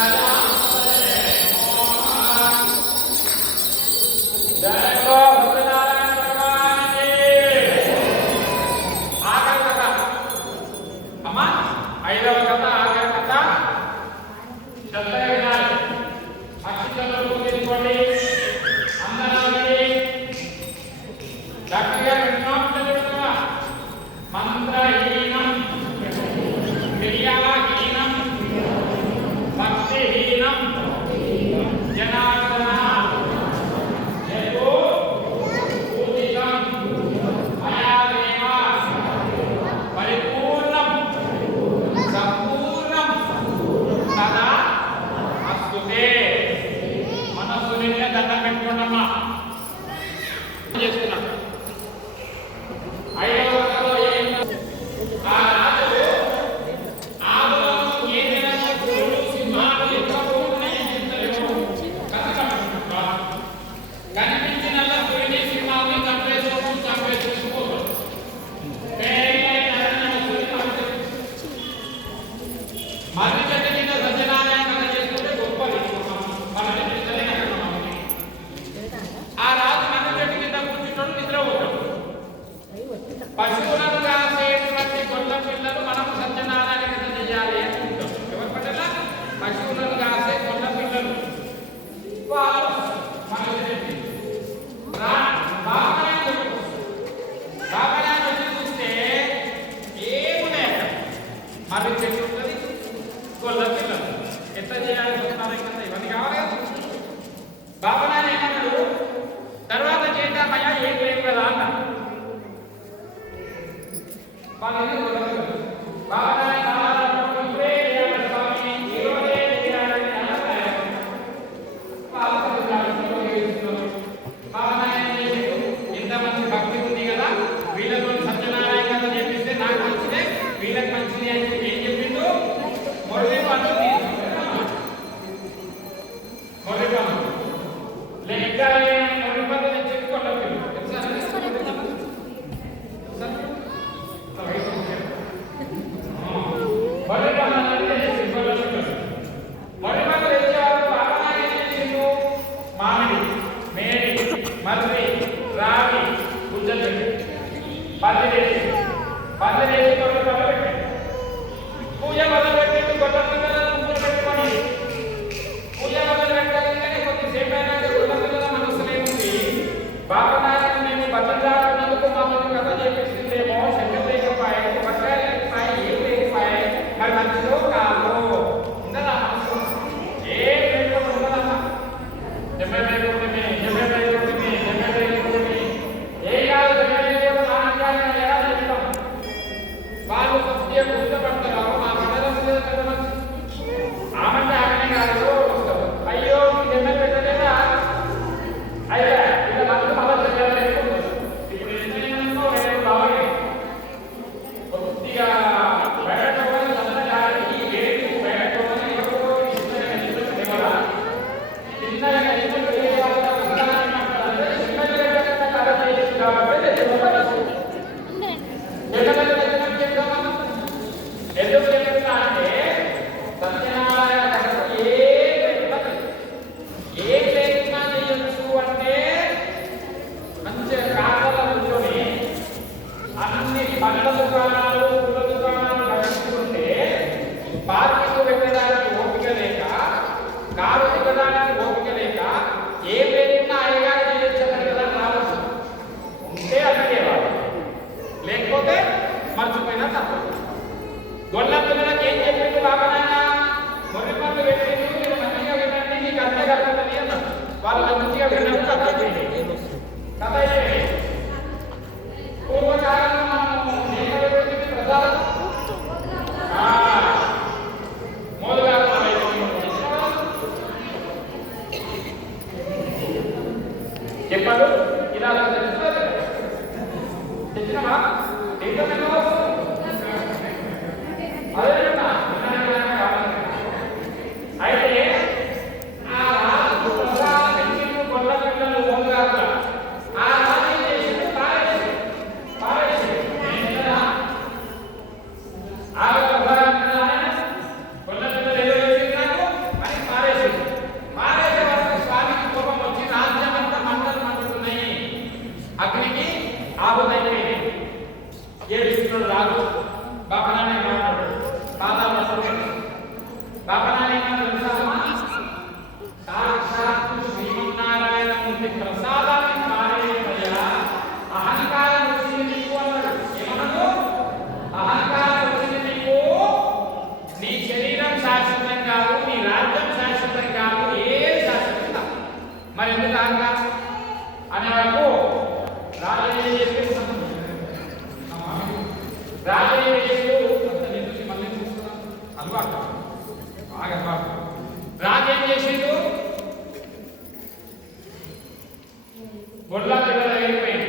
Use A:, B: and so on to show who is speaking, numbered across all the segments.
A: Allah బాబునాని ఏమన్నాడు తర్వాత చేద్దామయ్యా ఏం లేదు కదా అన్న వాళ్ళు Bende de eşit ortak వెళ్తాందా అనే వరకు రాజయ్య మళ్ళీ చూస్తున్నాం. అలవాటు చేసిండు? గొడ్ల బిడ్డలు అయిపోయింది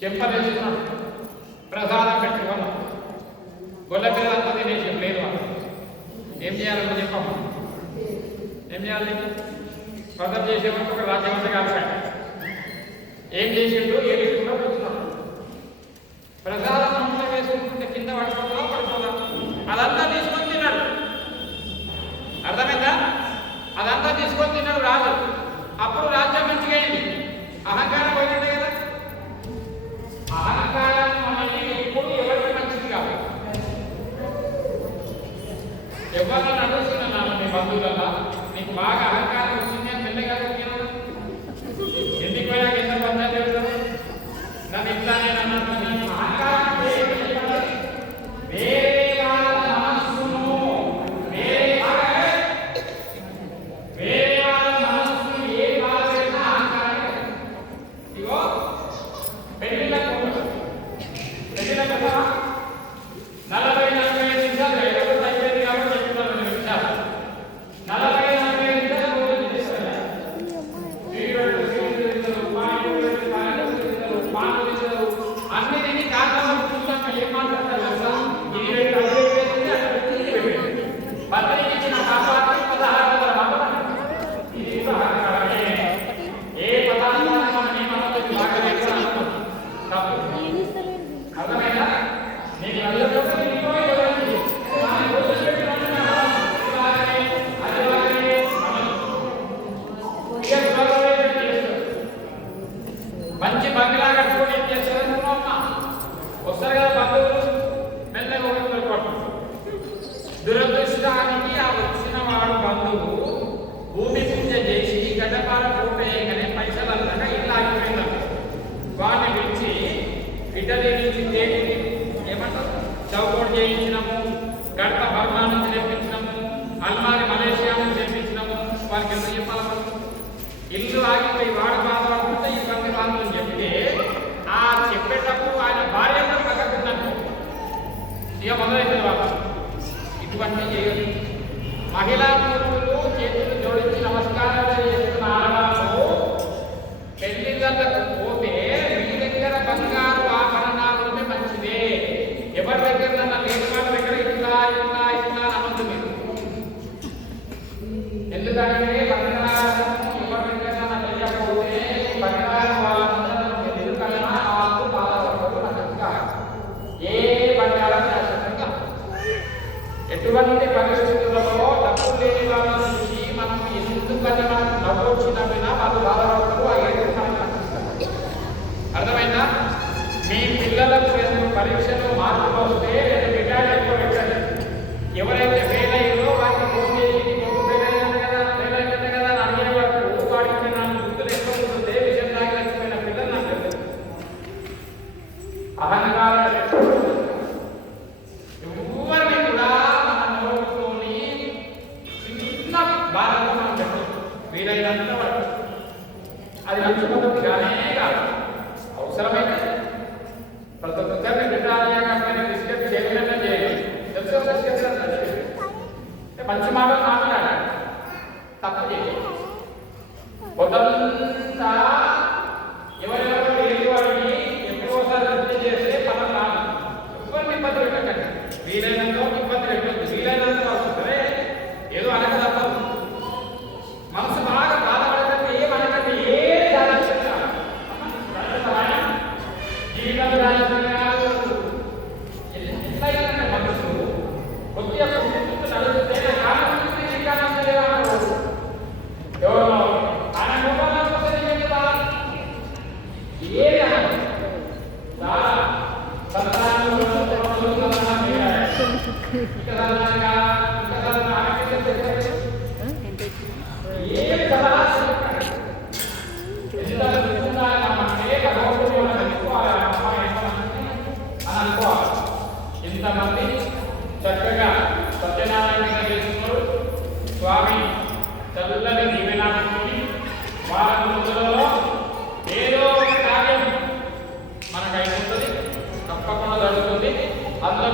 A: చెంపలేసిన ప్రసాదం పెట్టుకున్నాం గొల్ల బిడ్డలు అంతా తినేసి లేదు వాళ్ళు ఏం చేయాలంటే చెప్పమ్మా. ఏం చేయాలి స్వతంత్రం చేసేవాడికి ఒక రాజ్యాంగ కాదు ఏం చేసిండు ఏ లేకుండా పెడుతున్నాం ప్రసాద మంత్రం వేసుకుంటుంటే కింద పడిపోతున్నా పడిపోతా అదంతా తీసుకొని తిన్నాడు అర్థమైందా? అదంతా తీసుకొని తిన్నాడు రాజు. 제가 만나야 되는 것 같아요. 이두 가지 얘기를. 마게라 그룹으로 అది ముఖ్యమంత్రి ధ్యానే కాదు. అవసరమైతే ప్రతి ఒక్కరిని పెట్టాలిగా డిస్కస్ చేయలేదని చేయాలి మంచి మాటలు మాట్లాడాలి తప్పు చేయాలి ఎవరెవరు ఎక్కువసారి చేస్తే మనం రాదు. ఎవరిని ఇబ్బంది పెట్టకండి. వీలైనంత కొంతమంది చక్కగా సత్యనారాయణ చేసుకున్నారు స్వామి తల్లని దీవెనాన్ని వాళ్ళ ముందులలో ఏదో ఒక కార్యం మనకైపోతుంది తప్పకుండా జరుగుతుంది. అందులో